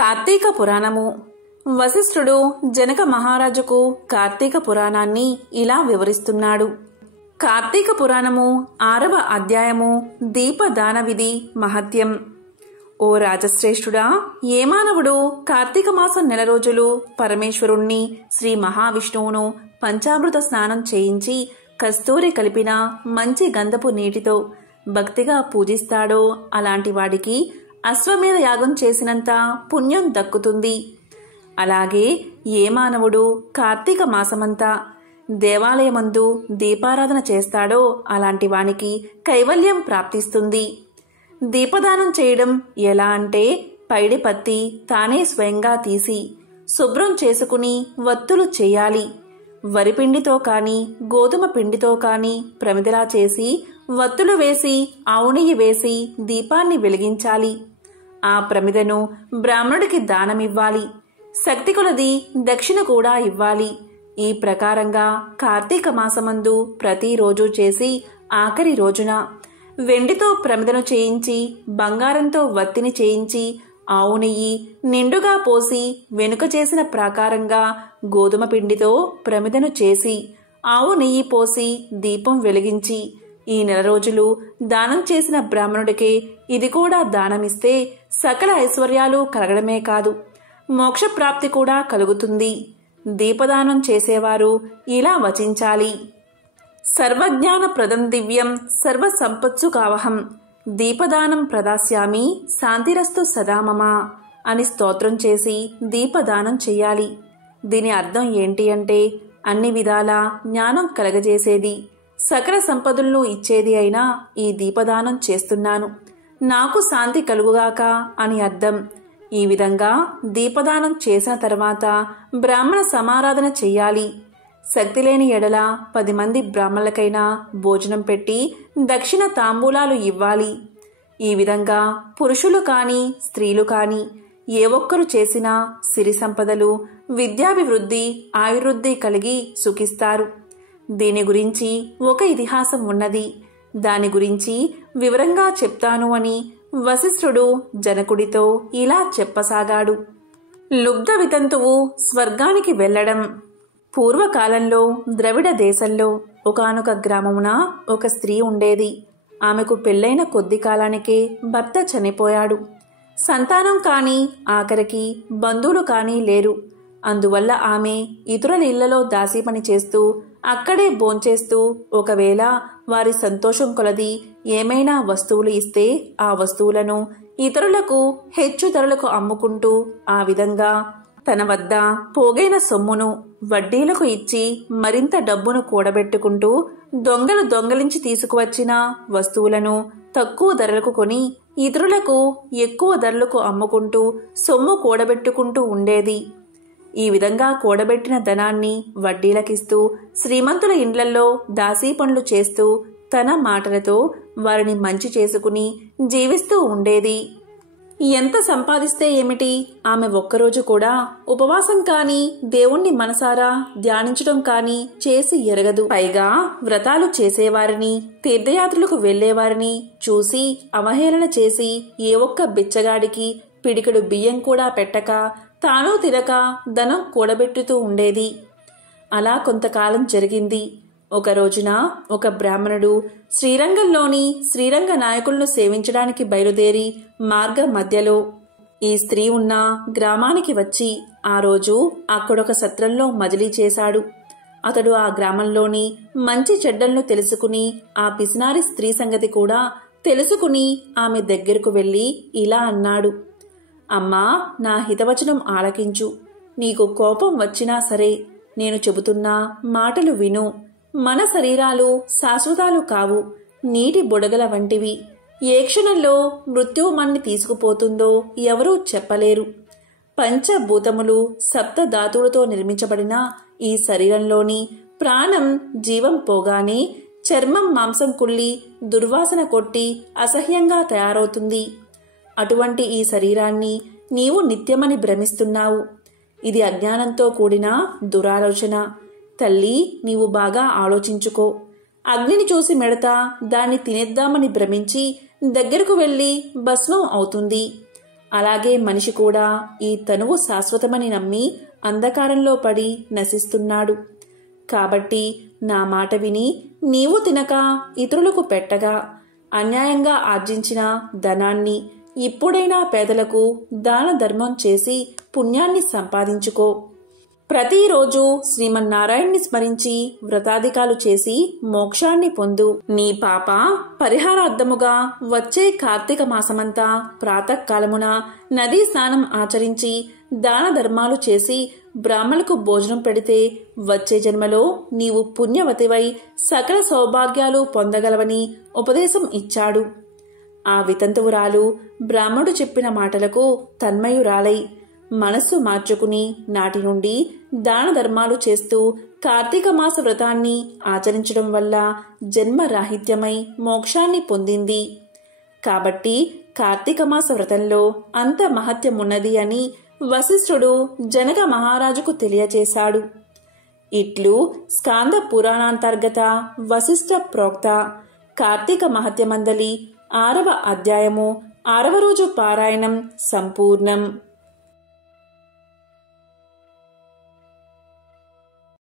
కార్తీక పురాణము. వశిష్ఠుడు జనక మహారాజుకు కార్తీక పురాణాన్ని ఇలా వివరిస్తున్నాడు. కార్తీక పురాణము 6వ అధ్యాయము దీపదాన విధి మహత్యం. ఓ రాజశ్రేష్ఠుడా, ఏ మానవుడు కార్తీక మాసం నెల రోజులు పరమేశ్వరుణ్ణి శ్రీ మహావిష్ణువును పంచామృత స్నానం చేయించి కస్తూరి కలిపిన మంచి గంధపు నీటితో భక్తిగా పూజిస్తాడో అలాంటి వాడికి అశ్వమేధ యాగం చేసినంత పుణ్యం దక్కుతుంది. అలాగే ఏ మానవుడు కార్తీక మాసమంతా దేవాలయమందు దీపారాధన చేస్తాడో అలాంటి వానికి కైవల్యం ప్రాప్తిస్తుంది. దీపదానం చేయడం ఎలా అంటే, పైడి పత్తి తానే స్వయంగా తీసి శుభ్రం చేసుకుని వత్తులు చేయాలి. వరిపిండితో కాని గోధుమ పిండితో కాని ప్రమిదలా చేసి వత్తులు వేసి ఆవు నెయ్యి వేసి దీపాన్ని వెలిగించాలి. ఆ ప్రమిదను బ్రాహ్మణుడికి దానమివ్వాలి. శక్తి కొలది దక్షిణ కూడా ఇవ్వాలి. ఈ ప్రకారంగా కార్తీక మాసమందు ప్రతిరోజు చేసి ఆఖరి రోజున వెండితో ప్రమిదను చేయించి బంగారంతో వత్తిని చేయించి ఆవు నెయ్యి నిండుగా పోసి వెనుక చేసిన ప్రకారంగా గోధుమ పిండితో ప్రమిదను చేసి ఆవు నెయ్యి పోసి దీపం వెలిగించి ఈ నెల రోజులు దానం చేసిన బ్రాహ్మణుడికే ఇది కూడా దానమిస్తే సకల ఐశ్వర్యాలు కలగడమే కాదు, మోక్షప్రాప్తి కూడా కలుగుతుంది. దీపదానం చేసేవారు ఇలా వచించాలి. సర్వజ్ఞాన ప్రదం దివ్యం సర్వ సంపత్సు కావహం దీపదానం ప్రదాస్యామి శాంతిరస్తు సదామమ అని స్తోత్రం చేసి దీపదానం చెయ్యాలి. దీని అర్థం ఏంటి అంటే, అన్ని విధాల జ్ఞానం కలగజేసేది, సకల సంపదలను ఇచ్చేది అయినా ఈ దీపదానం చేస్తున్నాను, నాకు శాంతి కలుగుగాక అని అర్థం. ఈ విధంగా దీపదానం చేసిన తర్వాత బ్రాహ్మణ సమారాధన చెయ్యాలి. శక్తి లేని ఎడల 10 మంది బ్రాహ్మణులకైనా భోజనం పెట్టి దక్షిణ తాంబూలాలు ఇవ్వాలి. ఈ విధంగా పురుషులు కాని స్త్రీలు కాని ఏ ఒక్కరు చేసినా సిరి సంపదలు, విద్యాభివృద్ధి, ఆయుర్వృద్ధి కలిగి సుఖిస్తారు. దీని గురించి ఒక ఇతిహాసం ఉన్నది. దాని గురించి వివరంగా చెప్తాను అని వశిష్ఠుడు జనకుడితో ఇలా చెప్పసాగాడు. లుబ్ధ వితంతువు స్వర్గానికి వెళ్లడం. పూర్వకాలంలో ద్రవిడ దేశంలో ఒకానొక గ్రామమున ఒక స్త్రీ ఉండేది. ఆమెకు పెళ్లైన కొద్ది కాలానికే భర్త చనిపోయాడు. సంతానం కాని ఆఖరికి బంధువులు కాని లేరు. అందువల్ల ఆమె ఇతరుల ఇళ్లలో దాసీ పని చేస్తూ అక్కడే భోంచేస్తూ ఒకవేళ వారి సంతోషం కొలది ఏమైనా వస్తువులు ఇస్తే ఆ వస్తువులను ఇతరులకు హెచ్చు ధరలకు అమ్ముకుంటూ ఆ విధంగా తన వద్ద పోగైన సొమ్మును వడ్డీలకు ఇచ్చి మరింత డబ్బును కూడబెట్టుకుంటూ దొంగలు దొంగలించి తీసుకువచ్చిన వస్తువులను తక్కువ ధరలకు కొని ఇతరులకు ఎక్కువ ధరలకు అమ్ముకుంటూ సొమ్ము కూడబెట్టుకుంటూ ఉండేది. ఈ విధంగా కూడబెట్టిన ధనాన్ని వడ్డీలకిస్తూ శ్రీమంతుల ఇండ్లల్లో దాసీ పనులు చేస్తూ తన మాటలతో వారిని మంచి చేసుకుని జీవిస్తూ ఉండేది. ఎంత సంపాదిస్తే ఏమిటి, ఆమె ఒక్కరోజు కూడా ఉపవాసం కాని దేవుణ్ణి మనసారా ధ్యానించడం కాని చేసి ఎరగదు. పైగా వ్రతాలు చేసేవారిని, తీర్థయాత్రలకు వెళ్లేవారిని చూసి అవహేళన చేసి ఏ ఒక్క బిచ్చగాడికి పిడికెడు బియ్యం కూడా పెట్టక తాను తినక ధనం కూడబెట్టుతూ ఉండేది. అలా కొంతకాలం జరిగింది. ఒక రోజున ఒక బ్రాహ్మణుడు శ్రీరంగంలోని శ్రీరంగ నాయకులను సేవించడానికి బయలుదేరి మార్గ మధ్యలో ఈ స్త్రీ ఉన్న గ్రామానికి వచ్చి ఆ రోజు అక్కడొక సత్రంలో మజిలీ చేశాడు. అతడు ఆ గ్రామంలోని మంచి చెడ్డలను తెలుసుకుని ఆ పిసినారి స్త్రీ సంగతి కూడా తెలుసుకుని ఆమె దగ్గరకు వెళ్లి ఇలా అన్నాడు. అమ్మా, నా హితవచనం ఆలకించు. నీకు కోపం వచ్చినా సరే నేను చెబుతున్నా మాటలు విను. మన శరీరాలు శాశ్వతాలు కావు, నీటి బుడగల వంటివి. ఏ క్షణంలో మృత్యువు మన్ని తీసుకుపోతుందో ఎవరూ చెప్పలేరు. పంచభూతములు సప్తధాతువులతో నిర్మించబడిన ఈ శరీరంలోని ప్రాణం జీవం పోగానే చర్మం మాంసం కుళ్ళి దుర్వాసన కొట్టి అసహ్యంగా తయారవుతుంది. అటువంటి ఈ శరీరాన్ని నీవు నిత్యమని భ్రమిస్తున్నావు. ఇది అజ్ఞానంతో కూడిన దురాలోచన. తల్లి, నీవు బాగా ఆలోచించుకో. అగ్నిని చూసి మెడత దాన్ని తినేద్దామని భ్రమించి దగ్గరకు వెళ్లి భస్మం అవుతుంది. అలాగే మనిషి కూడా ఈ తనువు శాశ్వతమని నమ్మి అంధకారంలో పడి నశిస్తున్నాడు. కాబట్టి నా మాట విని నీవు తినక ఇతరులకు పెట్టగా అన్యాయంగా ఆర్జించిన ధనాన్ని ఇప్పుడైనా పేదలకు దాన ధర్మం చేసి పుణ్యాన్ని సంపాదించుకో. ప్రతిరోజు శ్రీమన్నారాయణ్ణి స్మరించి వ్రతాధికాలు చేసి మోక్షాన్ని పొందు. నీ పాప పరిహారార్థముగా వచ్చే కార్తీక మాసమంతా ప్రాతకాలమున నదీ స్నానం ఆచరించి దాన ధర్మాలు చేసి బ్రాహ్మణులకు భోజనం పెడితే వచ్చే జన్మలో నీవు పుణ్యవతివై సకల సౌభాగ్యాలు పొందగలవని ఉపదేశం ఇచ్చాడు. ఆ వితంతువురాలు బ్రాహ్మణుడు చెప్పిన మాటలకు తన్మయురాలై మనస్సు మార్చుకుని నాటి నుండి దాన ధర్మాలు చేస్తూ కార్తీక మాస వ్రతాన్ని ఆచరించడం వల్ల జన్మరాహిత్యమై మోక్షాన్ని పొందింది. కాబట్టి కార్తీక మాస వ్రతంలో అంత మహత్యమున్నది అని వశిష్ఠుడు జనక మహారాజుకు తెలియచేశాడు. ఇట్లు స్కాంద పురాణాంతర్గత వశిష్ఠ ప్రోక్త కార్తీక మహత్యమందలి 6వ అధ్యాయము 6వ రోజు పారాయణం సంపూర్ణం.